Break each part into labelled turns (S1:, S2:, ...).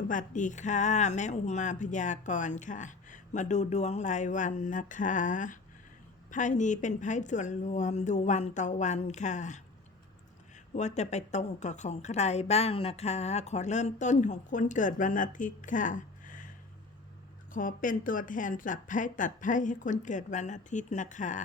S1: สวัสดีค่ะ แม่อุมาพยากรณ์ค่ะ มาดูดวงรายวันนะคะไพ่นี้เป็นไพ่ส่วนรวมดูวันต่อวันค่ะ ว่าจะไปตรงกับของใครบ้างนะคะ ขอเริ่มต้นของคนเกิดวันอาทิตย์ค่ะ ขอเป็นตัวแทนสับไพ่ตัดไพ่ให้คนเกิดวันอาทิตย์นะคะ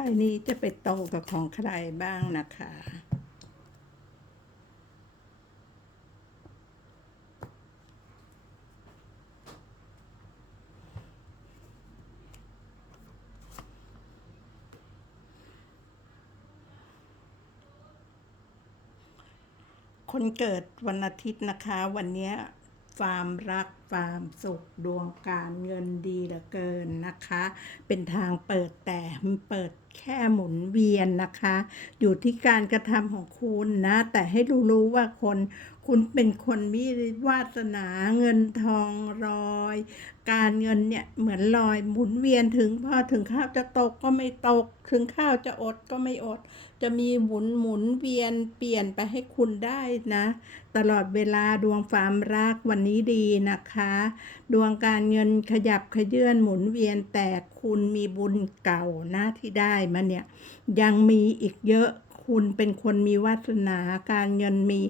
S1: พ่นี้จะไปตรงกับของใครบ้างนะคะคนเกิดวันอาทิตย์นะคะ วันนี้ความรัก ความสุขดวงการเงินดีเหลือเกินนะคะ เป็นทางเปิดแต่มันเปิดแค่หมุนเวียนนะคะ อยู่ที่การกระทำของคุณนะ แต่ให้รู้ๆว่าคนคุณเป็นคนมีวาสนาเงินทองรอย การเงินเนี่ยเหมือนลอยหมุนเวียนถึงพอถึงข้าวจะตกก็ไม่ตก ถึงข้าวจะอดก็ไม่อด จะมีหมุนหมุนเวียนเปลี่ยนไปให้คุณได้นะ ตลอดเวลาดวงความรักวันนี้ดีนะคะดวงการเงินขยับขยื่นหมุนเวียนแต่คุณมีบุญเก่านะที่ได้มาเนี่ย ยังมีอีกเยอะคุณเป็นคนมีวาสนาการเงินมี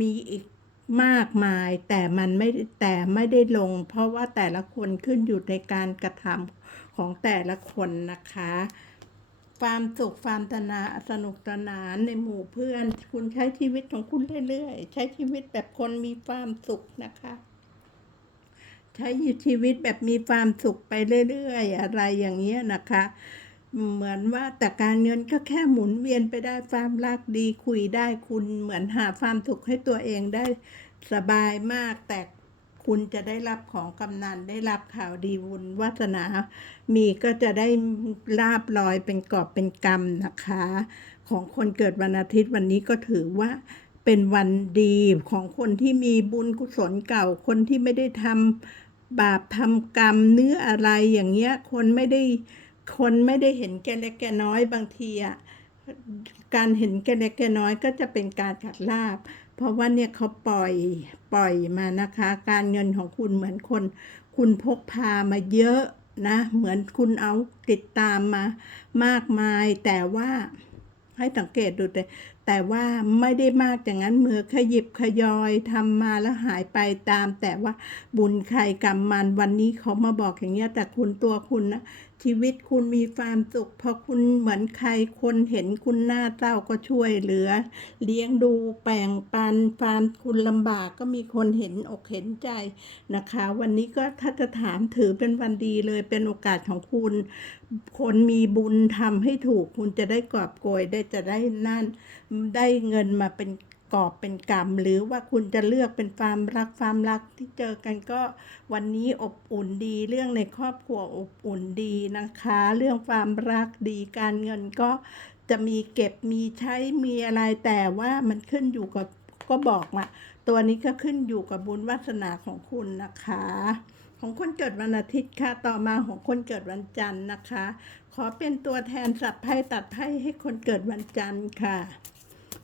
S1: มีอีกมากมาย แต่มันไม่แต่ไม่ได้ลง เพราะว่าแต่ละคนขึ้นอยู่ในการกระทำของแต่ละคนนะคะความสุขความตนาสนุกสนานในหมู่เพื่อน คุณใช้ชีวิตของคุณเรื่อยๆ ใช้ชีวิตแบบคนมีความสุขนะคะ ใช้ชีวิตแบบมีความสุขไปเรื่อยๆ อะไรอย่างเงี้ยนะคะ เหมือนว่าแต่การเงินก็แค่หมุนเวียนไปได้ความรักดีคุยได้คุณเหมือนหาความสุขให้ตัวเองได้สบายมากแต่คุณจะได้รับของกำนันได้รับข่าวดีบุญวาสนา มีก็จะได้ลาบลอยเป็นกอบเป็นกรรมนะคะ ของคนเกิดวันอาทิตย์วันนี้ก็ถือว่าเป็นวันดีของคนที่มีบุญกุศลเก่าคนที่ไม่ได้ทำ บาปทำกรรมเนื้ออะไรอย่างเงี้ย คนไม่ได้คนไม่ได้เห็นแก่เล็กแก่น้อยบางทีอะการเห็นแก่เล็กแก่น้อยก็จะเป็นการขัดลาบ เพราะว่าเนี่ยเขาปล่อยปล่อยมานะคะ การเงินของคุณเหมือนคน คุณพกพามาเยอะนะ เหมือนคุณเอาติดตามมามากมายแต่ว่า ให้สังเกตดูแต่แต่ว่าไม่ได้มากอย่างนั้นมือขยิบขยอยทำมาแล้วหายไปตาม แต่ว่าบุญใครกรรมมันวันนี้เขามาบอกอย่างเงี้ยแต่คุณตัวคุณนะ ชีวิตคุณมีความสุขเพราะคุณเหมือนใครคนเห็นคุณหน้าเต้าก็ช่วยเหลือ เลี้ยงดูแป่งปันความคุณลำบากก็มีคนเห็นอกเห็นใจนะคะ วันนี้ก็ถ้าจะถามถือเป็นวันดีเลยเป็นโอกาสของคุณ คนมีบุญทำให้ถูกคุณจะได้กอบโกยได้จะได้นั่นได้เงินมาเป็น กอบเป็นกรรม หรือว่าคุณจะเลือกเป็นความรักความรักที่เจอกันก็วันนี้อบอุ่นดี เรื่องในครอบครัวอบอุ่นดีนะคะ เรื่องความรักดีการเงินก็จะมีเก็บมีใช้มีอะไรแต่ว่ามันขึ้นอยู่กับก็บอกมาตัวนี้ก็ขึ้นอยู่กับบุญวาสนาของคุณนะคะ ของคนเกิดวันอาทิตย์ค่ะต่อมาของคนเกิดวันจันทร์นะคะ ขอเป็นตัวแทนสับไพ่ตัดไพ่ให้คนเกิดวันจันทร์ค่ะ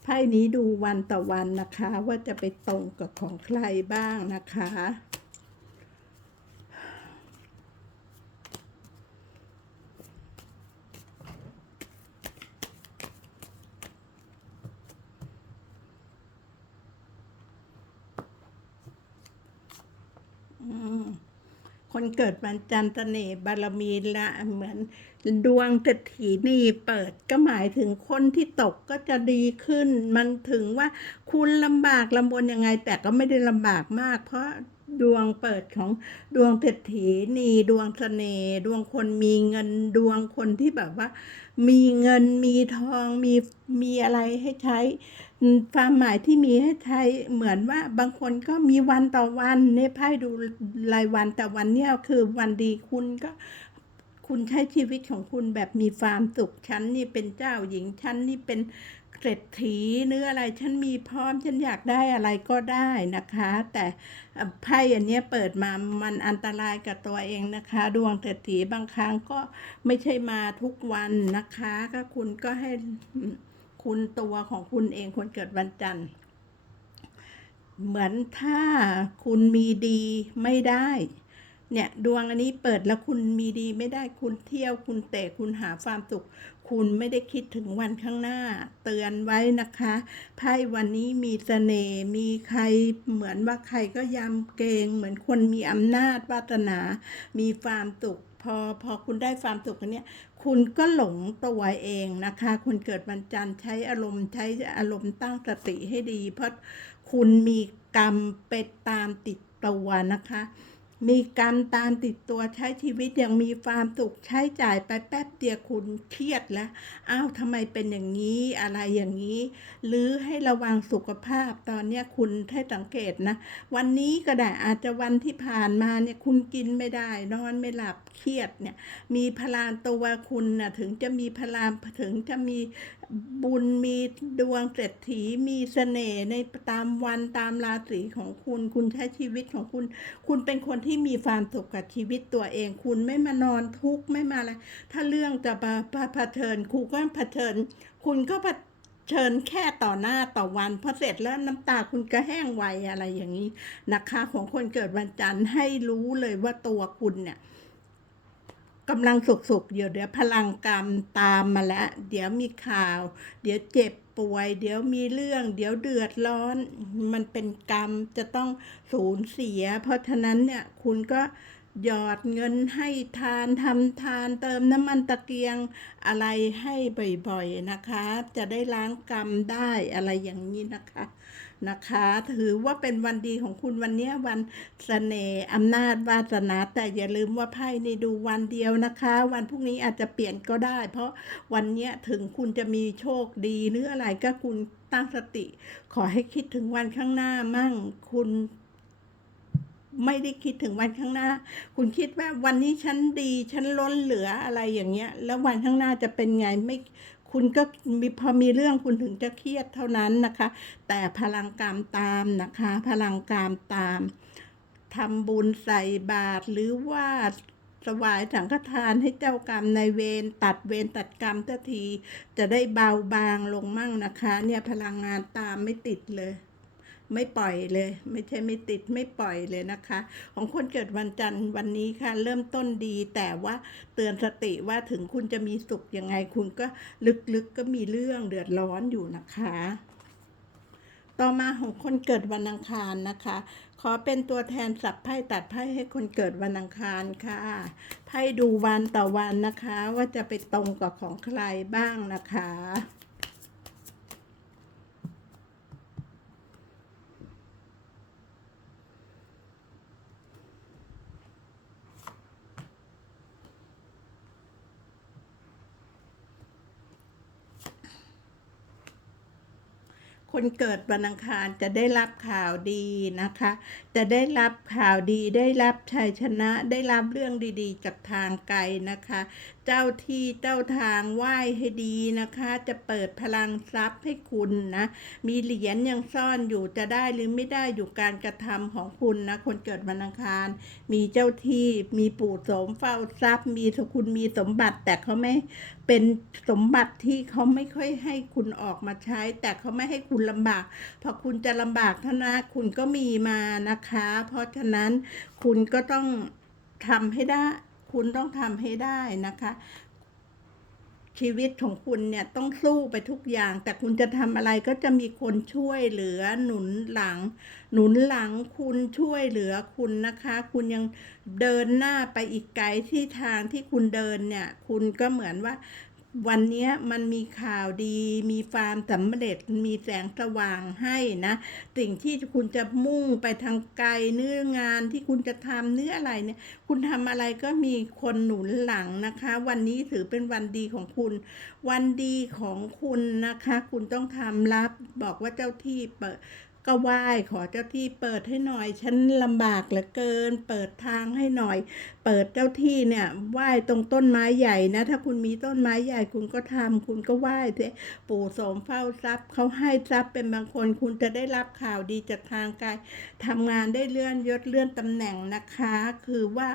S1: ไพ่นี้ดูวันต่อวันนะคะ ว่าจะไปตรงกับของใครบ้างนะคะ คนเกิดวันจันทร์เสน่ห์บารมีละเหมือน ดวงเศรษฐีนี่เปิดก็หมายถึงคนที่ตกก็จะดีขึ้น มันถึงว่าคุณลำบากลำบนยังไง แต่ก็ไม่ได้ลำบากมาก เพราะดวงเปิดของดวงเศรษฐีนี่ดวงเสน่ห์ดวงคนมีเงินดวงคนที่แบบว่า มีเงินมีทองมีมีอะไรให้ใช้ความหมายที่มีให้ใช้เหมือนว่าบางคนก็มีวันต่อวันในไพ่ดูรายวันแต่วันเนี้ยคือวันดีคุณก็ คุณใช้ชีวิตของคุณแบบมีความสุขฉันนี่เป็นเจ้าหญิงฉันนี่เป็นเศรษฐีเนื้ออะไรฉันมีพร้อม ฉันอยากได้อะไรก็ได้นะคะ แต่ไพ่อันนี้เปิดมามันอันตรายกับตัวเองนะคะ ดวงเศรษฐีบางครั้งก็ไม่ใช่มาทุกวันนะคะก็คุณก็ให้คุณตัวของคุณเองคนเกิดวันจันทร์ เหมือนถ้าคุณมีดีไม่ได้ เนี่ยดวงอันนี้เปิดแล้วคุณมีดีไม่ได้คุณเที่ยวคุณเตะคุณหาความสุข คุณไม่ได้คิดถึงวันข้างหน้า เตือนไว้นะคะไพ่วันนี้มีเสน่ห์มีใครเหมือนว่าใครก็ยำเกรงเหมือนคนมีอำนาจวาสนา มีความสุขพอพอคุณได้ความสุขอันเนี้ยคุณก็หลงตัวเองนะคะคนเกิดวันจันทร์ใช้อารมณ์ใช้อารมณ์ตั้งสติให้ดี เพราะคุณมีกรรมเป็นตามติดตัวนะคะ มีกรรมตามติดตัวใช้ชีวิตอย่างมีความสุขใช้จ่ายไปแป๊บเดียวคุณเครียดแล้วอ้าวทำไมเป็นอย่างนี้อะไรอย่างนี้ หรือให้ระวังสุขภาพตอนเนี้ยคุณให้สังเกตนะ วันนี้ก็ได้อาจจะวันที่ผ่านมาเนี่ยคุณกินไม่ได้ นอนไม่หลับเครียดเนี่ย มีพลานตัวคุณนะ่ะถึงจะมีพลานถึงจะมีบุญมีดวงเศรษฐีมีเสน่ห์ในตามวันตามราศีของคุณ คุณใช้ชีวิตของคุณ คุณเป็นคนที่ที่มีความสุขกับชีวิตตัวเอง คุณไม่มานอนทุกข์ไม่มาอะไรถ้าเรื่องจะมาเผชิญคุณก็เผชิญ คุณก็เผชิญแค่ต่อหน้าต่อวันพอเสร็จแล้วน้ำตาคุณก็แห้งไวอะไรอย่างนี้นะคะ ของคนเกิดวันจันทร์ให้รู้เลยว่าตัวคุณเนี่ย กำลังสุกๆอยู่เดี๋ยวพลังกรรมตามมาแล้ว เดี๋ยวมีข่าว เดี๋ยวเจ็บป่วย เดี๋ยวมีเรื่อง เดี๋ยวเดือดร้อน มันเป็นกรรมจะต้องสูญเสีย เพราะฉะนั้นเนี่ยคุณก็หยอดเงินให้ทานทำทานเติมน้ำมันตะเกียงอะไรให้บ่อยๆนะคะ จะได้ล้างกรรมได้อะไรอย่างนี้นะคะ นะคะ ถือว่าเป็นวันดีของคุณวันนี้วันเสน่ห์อำนาจวาสนา แต่อย่าลืมว่าไพ่ในดูวันเดียวนะคะ วันพรุ่งนี้อาจจะเปลี่ยนก็ได้ เพราะวันนี้ถึงคุณจะมีโชคดีหรืออะไรก็คุณตั้งสติ ขอให้คิดถึงวันข้างหน้ามั่งคุณไม่ได้คิดถึงวันข้างหน้า คุณคิดว่าวันนี้ฉันดี ฉันล้นเหลืออะไรอย่างเงี้ย แล้ววันข้างหน้าจะเป็นไงไม่ คุณก็มีพอมีเรื่องคุณถึงจะเครียดเท่านั้นนะคะ แต่พลังกรรมตามนะคะ พลังกรรมตามทำบุญใส่บาตรหรือว่าสวายสังฆทานให้เจ้ากรรมในเวรตัดเวรตัดกรรมทันที จะได้เบาบางลงมั่งนะคะ เนี่ยพลังงานตามไม่ติดเลย ไม่ปล่อยเลย ไม่ใช่ไม่ติดไม่ปล่อยเลยนะคะ ของคนเกิดวันจันทร์วันนี้ค่ะ เริ่มต้นดีแต่ว่าเตือนสติว่าถึงคุณจะมีสุขยังไง คุณก็ลึกๆก็มีเรื่องเดือดร้อนอยู่นะคะ ต่อมาของคนเกิดวันอังคารนะคะ ขอเป็นตัวแทนสับไพ่ตัดไพ่ให้คนเกิดวันอังคารค่ะไพ่ดูวันต่อวันนะคะ ว่าจะไปตรงกับของใครบ้างนะคะ คนเกิดวันอังคารจะได้รับข่าวดีนะคะ จะได้รับข่าวดีได้รับชัยชนะได้รับเรื่องดีๆ จากทางไกลนะคะเจ้าที่เจ้าทางไหว้ให้ดีนะคะ จะเปิดพลังทรัพย์ให้คุณนะ มีเหรียญยังซ่อนอยู่จะได้หรือไม่ได้อยู่การกระทำของคุณนะ คนเกิดวันอังคาร มีเจ้าที่มีปู่โสมเฝ้าทรัพย์ มีสคุณมีสมบัติ แต่เขาไม่เป็นสมบัติที่เขาไม่ค่อยให้คุณออกมาใช้ แต่เขาไม่ให้คุณลำบากพอคุณจะลำบากท่านะคุณก็มีมานะคะ เพราะฉะนั้นคุณก็ต้องทำให้ได้ คุณต้องทำให้ได้นะคะ ชีวิตของคุณเนี่ยต้องสู้ไปทุกอย่าง แต่คุณจะทำอะไรก็จะมีคนช่วยเหลือหนุนหลัง หนุนหลังคุณช่วยเหลือคุณนะคะ คุณยังเดินหน้าไปอีกไกลที่ทางที่คุณเดินเนี่ย คุณก็เหมือนว่า วันนี้มันมีข่าวดี มีความสำเร็จ มีแสงสว่างให้นะ สิ่งที่คุณจะมุ่งไปทางไกลเนื้องานที่คุณจะทำเนื้ออะไรเนี่ย คุณทำอะไรก็มีคนหนุนหลังนะคะ วันนี้ถือเป็นวันดีของคุณ วันดีของคุณนะคะ คุณต้องทำรับบอกว่าเจ้าที่เปิด ก็ไหว้ขอเจ้าที่เปิดให้หน่อย ฉันลำบากเหลือเกิน เปิดทางให้หน่อย เปิดเจ้าที่เนี่ยไหว้ตรงต้นไม้ใหญ่นะ ถ้าคุณมีต้นไม้ใหญ่คุณก็ทำคุณก็ไหว้เถอะปู่โสมเฝ้าทรัพย์เขาให้ทรัพย์เป็นบางคน คุณจะได้รับข่าวดีจากทางกายทำงานได้เลื่อนยศเลื่อนตำแหน่งนะคะ คือว่า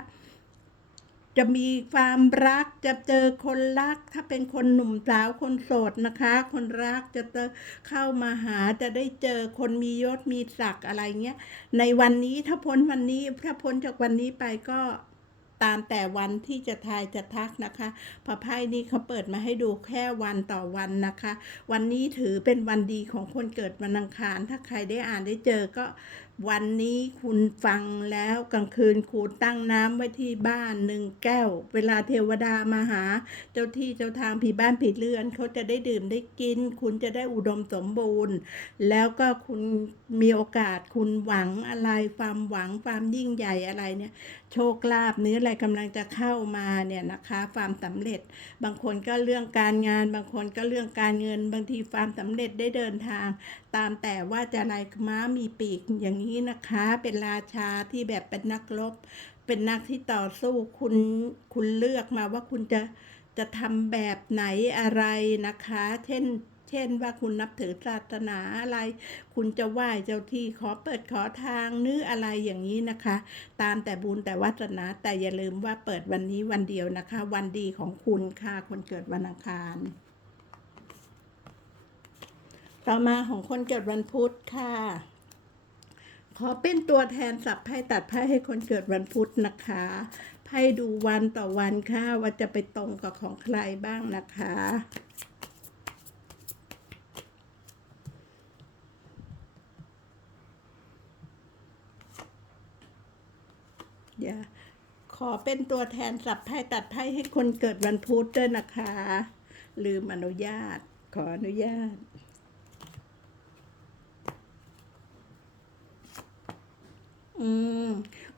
S1: จะมีความรักจะเจอคนรัก ถ้าเป็นคนหนุ่มสาวคนโสดนะคะ คนรักจะเจอเข้ามาหาจะได้เจอคนมียศมีศักดิ์อะไรเงี้ยในวันนี้ถ้าพ้นวันนี้ถ้าพ้นจากวันนี้ไปก็ตามแต่วันที่จะทายจะทักนะคะพระไพ่นี้เขาเปิดมาให้ดูแค่วันต่อวันนะคะ วันนี้ถือเป็นวันดีของคนเกิดวันอังคาร ถ้าใครได้อ่านได้เจอก็ วันนี้คุณฟังแล้วกลางคืนคุณตั้งน้ำไว้ที่บ้านหนึ่งแก้ว เวลาเทวดามาหา เจ้าที่เจ้าทางผีบ้านผีเรือนเขาจะได้ดื่มได้กิน คุณจะได้อุดมสมบูรณ์ แล้วก็คุณมีโอกาสคุณหวังอะไรความหวังความยิ่งใหญ่อะไรเนี่ย โชคลาภเนื้ออะไรกำลังจะเข้ามาเนี่ยนะคะความสำเร็จ บางคนก็เรื่องการงาน บางคนก็เรื่องการเงิน บางทีความสำเร็จได้เดินทางตามแต่ว่าจะอะไรม้ามีปีกอย่างนี้นะคะ เป็นราชาที่แบบเป็นนักรบ เป็นนักที่ต่อสู้คุณคุณเลือกมาว่าคุณจะจะทำแบบไหนอะไรนะคะ เช่นเช่นว่าคุณนับถือศาสนาอะไร คุณจะไหว้เจ้าที่ขอเปิดขอทางนึกอะไรอย่างนี้นะคะ ตามแต่บุญแต่วาสนาแต่อย่าลืมว่าเปิดวันนี้วันเดียวนะคะ วันดีของคุณค่ะคนเกิดวันอังคาร ต่อมาของคนเกิดวันพุธค่ะ ขอเป็นตัวแทนสับไพ่ตัดไพ่ให้คนเกิดวันพุธนะคะไพ่ดูวันต่อวันค่ะ ว่าจะไปตรงกับของใครบ้างนะคะอย่าขอเป็นตัวแทนสับไพ่ตัดไพ่ให้คนเกิดวันพุธด้วยนะคะ ลืมอนุญาต ขออนุญาต อืม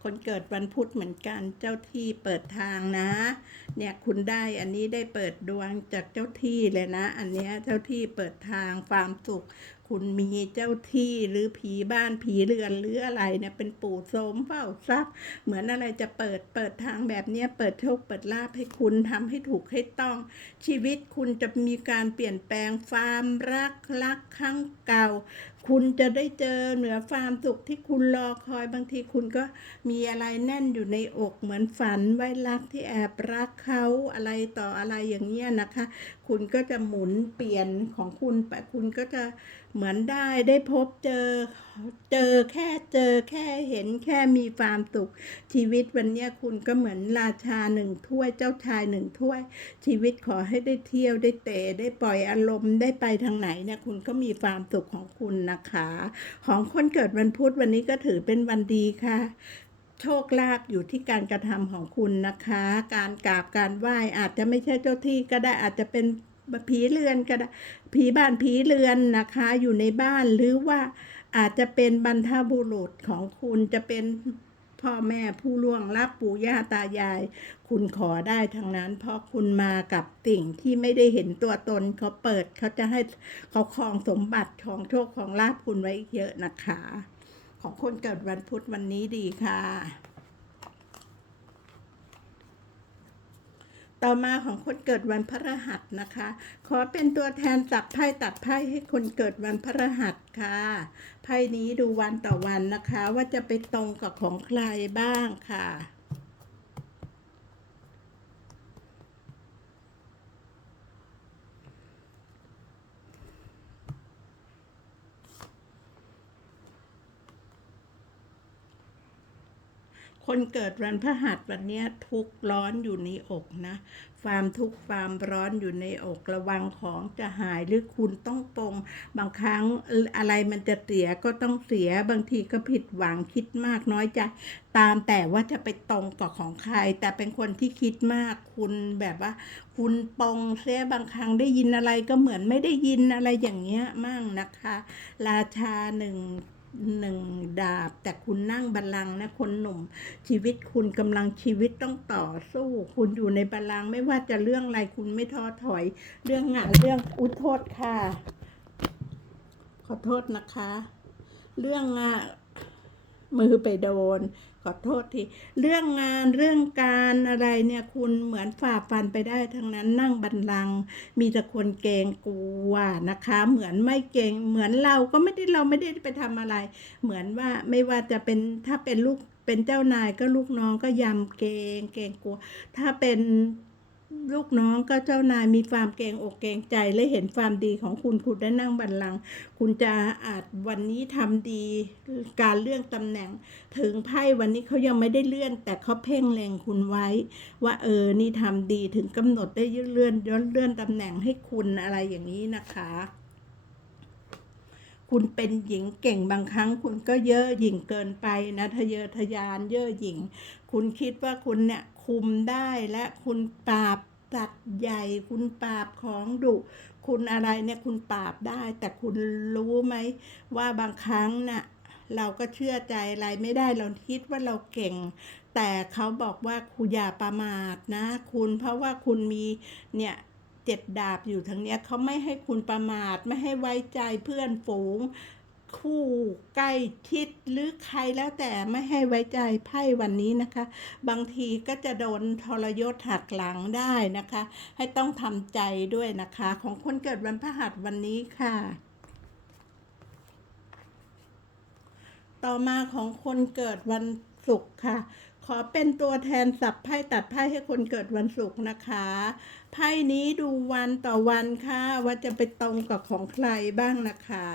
S1: คนเกิดวันพุธเหมือนกันเจ้าที่เปิดทางนะ เนี่ยคุณได้อันนี้ได้เปิดดวงจากเจ้าที่เลยนะ อันเนี้ยเจ้าที่เปิดทางความสุข คุณมีเจ้าที่หรือผีบ้านผีเรือนหรืออะไรเนี่ยเป็นปู่โสมเฝ้าทรัพย์ เหมือนอะไรจะเปิดเปิดทางแบบเนี้ยเปิดโชคเปิดลาภให้คุณทำให้ถูกให้ต้อง ชีวิตคุณจะมีการเปลี่ยนแปลงความรักรักครั้งเก่า คุณจะได้เจอเหนือความสุขที่คุณรอคอยบางทีคุณก็มีอะไรแน่นอยู่ในอกเหมือนฝันไว้รักที่แอบรักเขาอะไรต่ออะไรอย่างเงี้ยนะคะ คุณก็จะหมุนเปลี่ยนของคุณไปคุณก็จะ เหมือนได้ได้พบเจอ เจอแค่เจอแค่เห็นแค่มีความสุข ชีวิตวันนี้คุณก็เหมือนราชาหนึ่งถ้วยเจ้าชายหนึ่งถ้วย ชีวิตขอให้ได้เที่ยวได้เตะได้ปล่อยอารมณ์ได้ไปทางไหนเนี่ยคุณก็มีความสุขของคุณนะคะ ของคนเกิดวันพุธวันนี้ก็ถือเป็นวันดีค่ะโชคลาภอยู่ที่การกระทำของคุณนะคะ การกราบการไหว้อาจจะไม่ใช่เจ้าที่ก็ได้อาจจะเป็น ผีเรือนก็ได้ผีบ้านผีเรือนนะคะ อยู่ในบ้านหรือว่าอาจจะเป็นบรรทบุรุษของคุณจะเป็นพ่อแม่ผู้ล่วงลับปู่ย่าตายาย คุณขอได้ทั้งนั้น เพราะคุณมากับสิ่งที่ไม่ได้เห็นตัวตนเขาเปิดเขาจะให้เขาครองสมบัติของโชคของลาภคุณไว้เยอะนะคะ ของคนเกิดวันพุธวันนี้ดีค่ะ ต่อมาของคนเกิดวันพระรหัสนะคะ ขอเป็นตัวแทนจับไพ่ตัดไพ่ให้คนเกิดวันพระรหัสค่ะ ไพ่นี้ดูวันต่อวันนะคะ ว่าจะไปตรงกับของใครบ้างค่ะ คนเกิดวันพฤหัสวันนี้ทุกร้อนอยู่ในอกนะความทุกข์ความร้อนอยู่ในอกระวังของจะหายหรือคุณต้องปรงบางครั้งอะไรมันจะเสียก็ต้องเสียบางทีก็ผิดหวังคิดมากน้อยใจตามแต่ว่าจะไปตรงกับของใคร แต่เป็นคนที่คิดมากคุณแบบว่า คุณปองเสียบางครั้งได้ยินอะไรก็เหมือนไม่ได้ยินอะไรอย่างเงี้ยมั่งนะคะ ราชาหนึ่ง หนึ่งดาบ แต่คุณนั่งบัลลังก์นะคนหนุ่ม ชีวิตคุณกำลังชีวิตต้องต่อสู้ คุณอยู่ในบัลลังก์ไม่ว่าจะเรื่องอะไรคุณไม่ท้อถอย เรื่องงานเรื่องอุยโทษค่ะ ขอโทษนะคะ เรื่องงาน มือไปโดน ขอโทษที เรื่องงานเรื่องการอะไรเนี่ยคุณเหมือนฝ่าฟันไปได้ทั้งนั้นนั่งบันลัง มีแต่คนเกงกลัวนะคะ เหมือนไม่เกงเหมือนเราก็ไม่ได้เราไม่ได้ไปทำอะไร เหมือนว่าไม่ว่าจะเป็นถ้าเป็นลูกเป็นเจ้านายก็ลูกน้องก็ยำเกงเกงกลัว ถ้าเป็น ลูกน้องก็เจ้านายมีความเกรงอกเกรงใจและเห็นความดีของคุณคุณได้นั่งบัลลังก์คุณจะอาจวันนี้ทำดีการเลื่อนตำแหน่ง ถึงไพ่วันนี้เขายังไม่ได้เลื่อน แต่เขาเพ่งเล็งคุณไว้ ว่าเออนี่ทำดีถึงกำหนดได้ยืดเลื่อนย้อนเลื่อนตำแหน่งให้คุณอะไรอย่างนี้นะคะคุณเป็นหญิงเก่งบางครั้ง คุณก็เย่อหยิ่งเกินไปนะทะเยอทะยานเย่อหยิ่ง คุณคิดว่าคุณเนี่ย คุมได้และคุณปราบสัตว์ใหญ่ คุณปราบของดุ คุณอะไรเนี่ยคุณปราบได้ แต่คุณรู้ไหมว่าบางครั้งน่ะเราก็เชื่อใจอะไรไม่ได้เราคิดว่าเราเก่ง แต่เขาบอกว่าคุณอย่าประมาทนะ คุณเพราะว่าคุณมีเนี่ยเจ็ดดาบอยู่ทางเนี้ยเขาไม่ให้คุณประมาทไม่ให้ไว้ใจเพื่อนฝูง คู่ใกล้ชิดหรือใครแล้วแต่ไม่ให้ไว้ใจไพ่วันนี้นะคะ บางทีก็จะโดนทรยศหักหลังได้นะคะ ให้ต้องทำใจด้วยนะคะ ของคนเกิดวันพฤหัสวันนี้ค่ะ ต่อมาของคนเกิดวันศุกร์ค่ะขอเป็นตัวแทนสับไพ่ตัดไพ่ให้คนเกิดวันศุกร์นะคะ ไพ่นี้ดูวันต่อวันค่ะ ว่าจะไปตรงกับของใครบ้างนะคะ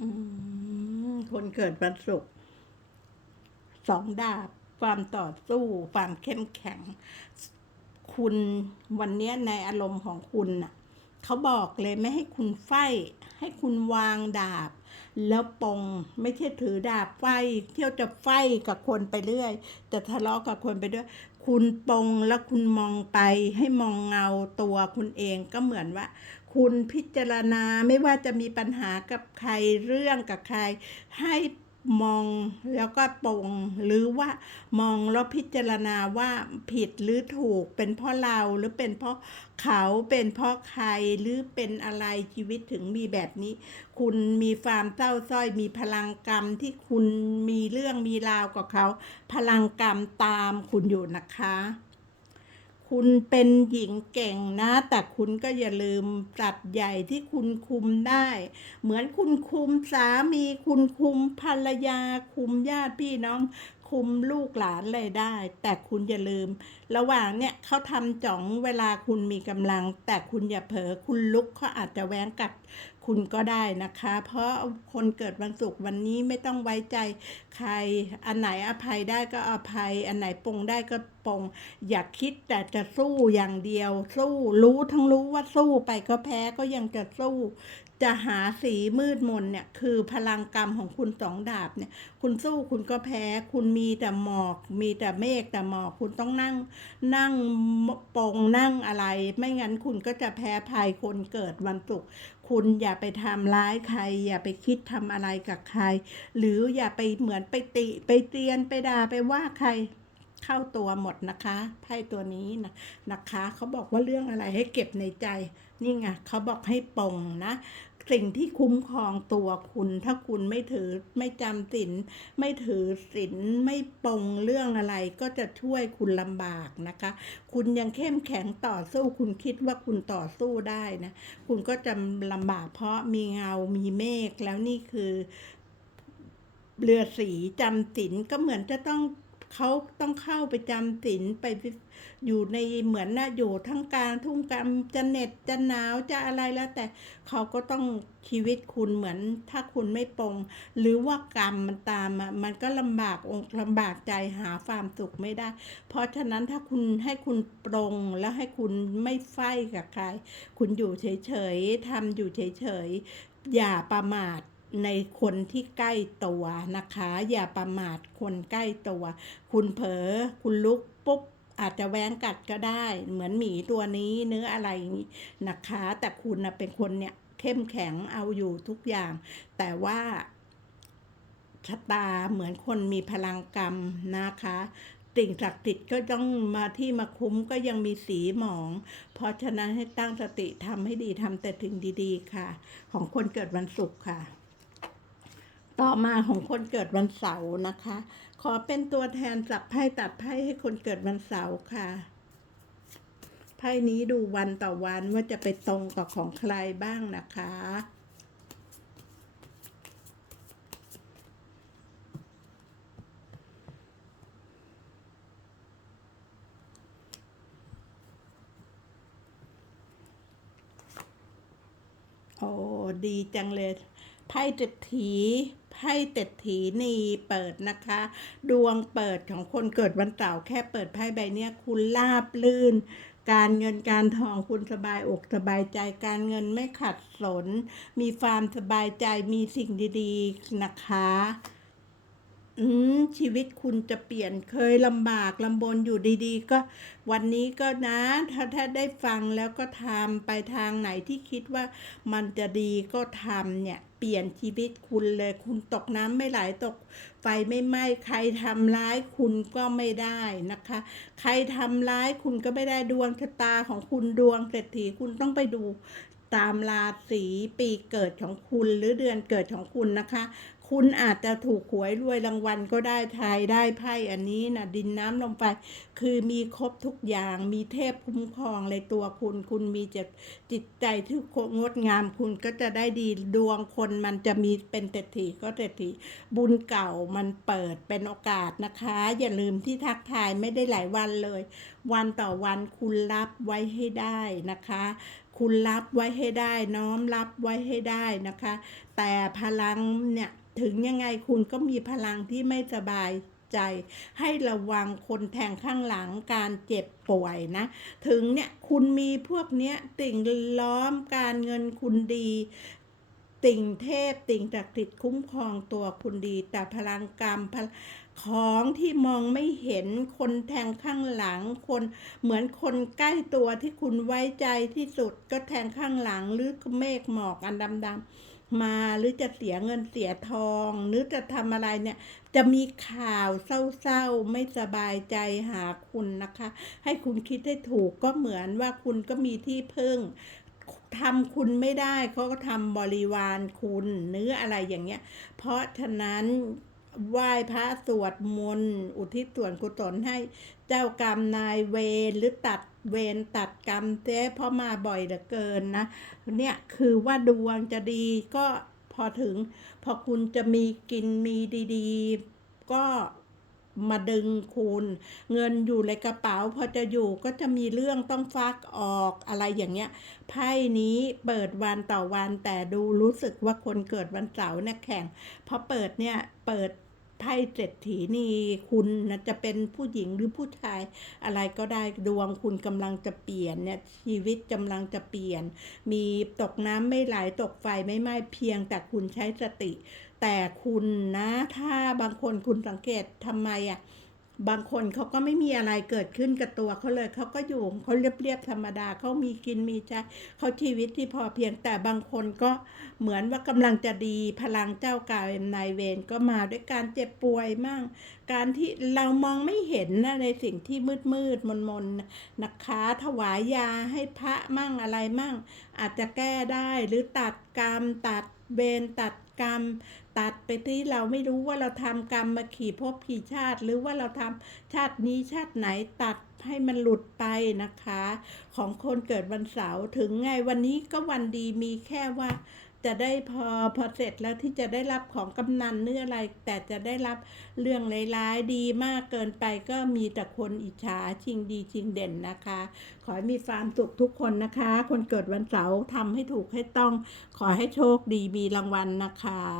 S1: อืม คนเกิดวันศุกร์สองดาบ ความต่อสู้ ความเข้มแข็ง คุณวันนี้ในอารมณ์ของคุณน่ะเขาบอกเลยไม่ให้คุณไฟ ให้คุณวางดาบ แล้วปงไม่ใช่ถือดาบไฟ เที่ยวจะไฟกับคนไปเรื่อย จะทะเลาะกับคนไปด้วย คุณปงแล้วคุณมองไปให้มองเงาตัวคุณเองก็เหมือนว่า คุณพิจารณาไม่ว่าจะมีปัญหากับใครเรื่องกับใคร ให้มองแล้วก็ปรงหรือว่ามองแล้วพิจารณาว่าผิดหรือถูกเป็นเพราะเราหรือเป็นเพราะเขาเป็นเพราะใครหรือเป็นอะไรชีวิตถึงมีแบบนี้ คุณมีความเศร้าสร้อยมีพลังกรรมที่คุณมีเรื่องมีราวกับเขา พลังกรรมตามคุณอยู่นะคะ คุณเป็นหญิงเก่งนะ แต่คุณก็อย่าลืมสัตว์ใหญ่ที่คุณคุมได้ เหมือนคุณคุมสามี คุณคุมภรรยา คุมญาติพี่น้อง คุมลูกหลานเลยได้ แต่คุณอย่าลืม ระหว่างเนี่ยเขาทำจ่องเวลาคุณมีกำลัง แต่คุณอย่าเผลอคุณลุกเขาอาจจะแว้งกัด คุณก็ได้นะคะ เพราะคนเกิดวันศุกร์วันนี้ไม่ต้องไว้ใจใคร อันไหนอภัยได้ก็อภัย อันไหนปรงได้ก็ปรงอย่าคิดแต่จะสู้อย่างเดียว สู้รู้ทั้งรู้ว่าสู้ไปก็แพ้ก็ยังจะสู้ จะหาสีมืดมนเนี่ยคือพลังกรรมของคุณสองดาบเนี่ย คุณสู้คุณก็แพ้ คุณมีแต่หมอก มีแต่เมฆแต่หมอก คุณต้องนั่ง นั่งปรงนั่งอะไร ไม่งั้นคุณก็จะแพ้ภัยคนเกิดวันศุกร์ คุณอย่าไปทำร้ายใคร อย่าไปคิดทำอะไรกับใคร หรืออย่าไปเหมือนไปติไปเตียนไปด่าไปว่าใครเข้าตัวหมดนะคะไพ่ตัวนี้นะนะคะเขาบอกว่าเรื่องอะไรให้เก็บในใจ นี่ไงเขาบอกให้ปองนะ สิ่งที่คุ้มครองตัวคุณ ถ้าคุณไม่ถือไม่จำศีลไม่ถือศีลไม่ปลงเรื่องอะไร ก็จะช่วยคุณลำบากนะคะ คุณยังเข้มแข็งต่อสู้ คุณคิดว่าคุณต่อสู้ได้นะ คุณก็จะลำบากเพราะมีเงา มีเมฆแล้วนี่คือเรือสีจำศีลก็เหมือนจะต้อง เขาต้องเข้าไปจำศีลไปอยู่ในเหมือนนะอยู่ทั้งกางทุ่งกรรมจะเหน็ดจะหนาวจะอะไรแล้ว แต่เขาก็ต้องชีวิตคุณเหมือนถ้าคุณไม่ปรงหรือว่ากรรมมันตามมามันก็ลำบากองลำบากใจหาความสุขไม่ได้ เพราะฉะนั้นถ้าคุณให้คุณปรงแล้วให้คุณไม่ไฟกับใคร คุณอยู่เฉยๆทำอยู่เฉยๆอย่าประมาท ในคนที่ใกล้ตัวนะคะ อย่าประมาทคนใกล้ตัว คุณเผลอคุณลุกปุ๊บอาจจะแว้งกัดก็ได้ เหมือนหมีตัวนี้เนื้ออะไรนี้นะคะ แต่คุณนะเป็นคนเนี่ยเข้มแข็งเอาอยู่ทุกอย่าง แต่ว่าชะตาเหมือนคนมีพลังกรรมนะคะสิ่งศักดิ์สิทธิ์ก็ต้องมาที่มาคุ้มก็ยังมีสีหมอง เพราะฉะนั้นให้ตั้งสติทำให้ดีทำแต่ถึงดี ๆ ค่ะ ของคนเกิดวันศุกร์ค่ะ ต่อมาของคนเกิดวันเสาร์นะคะ ขอเป็นตัวแทนจับไพ่ตัดไพ่ให้คนเกิดวันเสาร์ค่ะ ไพ่นี้ดูวันต่อวันว่าจะไปตรงกับของใครบ้างนะคะโอ้ดีจังเลย ไพ่เจ็ดถี ไพ่เต็ดถีนีเปิดนะคะ ดวงเปิดของคนเกิดวันเสาร์แค่เปิดไพ่ใบเนี้ยคุณลาบลื่น การเงินการทองคุณสบายอกสบายใจการเงินไม่ขัดสน มีความสบายใจมีสิ่งดีๆนะคะ อืมชีวิตคุณจะเปลี่ยนเคยลำบากลำบนอยู่ดีๆ ก็วันนี้ก็นะ ถ้าถ้าได้ฟังแล้วก็ทำไปทางไหนที่คิดว่ามันจะดีก็ทำเนี่ย เปลี่ยนชีวิตคุณเลย คุณตกน้ำไม่ไหลตก ไฟไม่ไหม้ใครทำร้ายคุณก็ไม่ได้นะคะ ใครทำร้ายคุณก็ไม่ได้ดวงชะตาของคุณดวงเศรษฐีคุณต้องไปดูตามราศีปีเกิดของคุณหรือเดือนเกิดของคุณนะคะ คุณอาจจะถูกหวยรวยรางวัลก็ได้ทายได้ไพ่อันนี้นะดินน้ำลมไฟคือมีครบทุกอย่างมีเทพคุ้มครองในตัวคุณ คุณมีจิตจิตใจที่งดงามคุณก็จะได้ดีดวงคนมันจะมีเป็นเศรษฐีก็เศรษฐีบุญเก่ามันเปิดเป็นโอกาสนะคะ อย่าลืมที่ทักทายไม่ได้หลายวันเลย วันต่อวันคุณรับไว้ให้ได้นะคะคุณรับไว้ให้ได้น้อมรับไว้ให้ได้นะคะ แต่พลังเนี่ย ถึงยังไงคุณก็มีพลังที่ไม่สบายใจให้ระวังคนแทงข้างหลังการเจ็บป่วยนะ ถึงเนี่ยคุณมีพวกเนี้ยติ่งล้อมการเงินคุณดี ติ่งเทพติ่งจักดิ์สิทธิ์คุ้มครองตัวคุณดี แต่พลังกรรมพของที่มองไม่เห็นคนแทงข้างหลังคนเหมือนคนใกล้ตัวที่คุณไว้ใจที่สุดก็แทงข้างหลังหรือเมฆหมอกอันดำๆ มาหรือจะเสียเงินเสียทอง หรือจะทำอะไรเนี่ย จะมีข่าวเศร้าๆ ไม่สบายใจหาคุณนะคะ ให้คุณคิดให้ถูกก็เหมือนว่าคุณก็มีที่พึ่งทำคุณไม่ได้เขาก็ทำบริวารคุณเนื้ออะไรอย่างเงี้ย เพราะฉะนั้นไหว้พระสวดมนต์อุทิศส่วนกุศลให้เจ้ากรรมนายเวรหรือตัด เวรตัดกรรมเจ๊เพราะมาบ่อยเหลือเกินนะ เนี่ยคือว่าดวงจะดีก็พอถึง พอคุณจะมีกินมีดีๆ ก็มาดึงคุณ เงินอยู่ในกระเป๋า พอจะอยู่ก็จะมีเรื่องต้องฟักออกอะไรอย่างเงี้ยไพ่นี้เปิดวันต่อวันแต่ดูรู้สึกว่าคนเกิดวันเสาร์เนี่ยแข่งพอเปิดเนี่ยเปิด ไพ่เศรษฐีนี่คุณนะจะเป็นผู้หญิงหรือผู้ชายอะไรก็ได้ดวงคุณกำลังจะเปลี่ยนเนี่ยชีวิตกำลังจะเปลี่ยน มีตกน้ำไม่ไหลตกไฟไม่ไหม้เพียงแต่คุณใช้สติ แต่คุณนะ ถ้าบางคนคุณสังเกตทำไมอะ บางคนเขาก็ไม่มีอะไรเกิดขึ้นกับตัวเขาเลยเขาก็อยู่เขาเรียบๆธรรมดาเขามีกินมีใช้เขาชีวิตที่พอเพียงแต่บางคนก็เหมือนว่ากำลังจะดีพลังเจ้ากายนายเวรก็มาด้วยการเจ็บป่วยมั่ง การที่เรามองไม่เห็นนะในสิ่งที่มืดมืดมนมนนะคะถวายยาให้พระมั่งอะไรมั่ง อาจจะแก้ได้หรือตัดกรรมตัดเวรตัด กรรม ตัดไปที่เราไม่รู้ว่าเราทำกรรมมาขี่พบขี่ชาติ หรือว่าเราทำชาตินี้ชาติไหนตัดให้มันหลุดไปนะคะ ของคนเกิดวันเสาร์ถึงไงวันนี้ก็วันดีมีแค่ว่า จะได้พอพอเสร็จแล้วที่จะได้รับของกำนันเนื้ออะไร แต่จะได้รับเรื่องร้ายๆดีมากเกินไปก็มีแต่คนอิจฉาชิงดีชิงเด่นนะคะ ขอให้มีความสุขทุกคนนะคะ คนเกิดวันเสาร์ทำให้ถูกให้ต้อง ขอให้โชคดีมีรางวัลนะคะ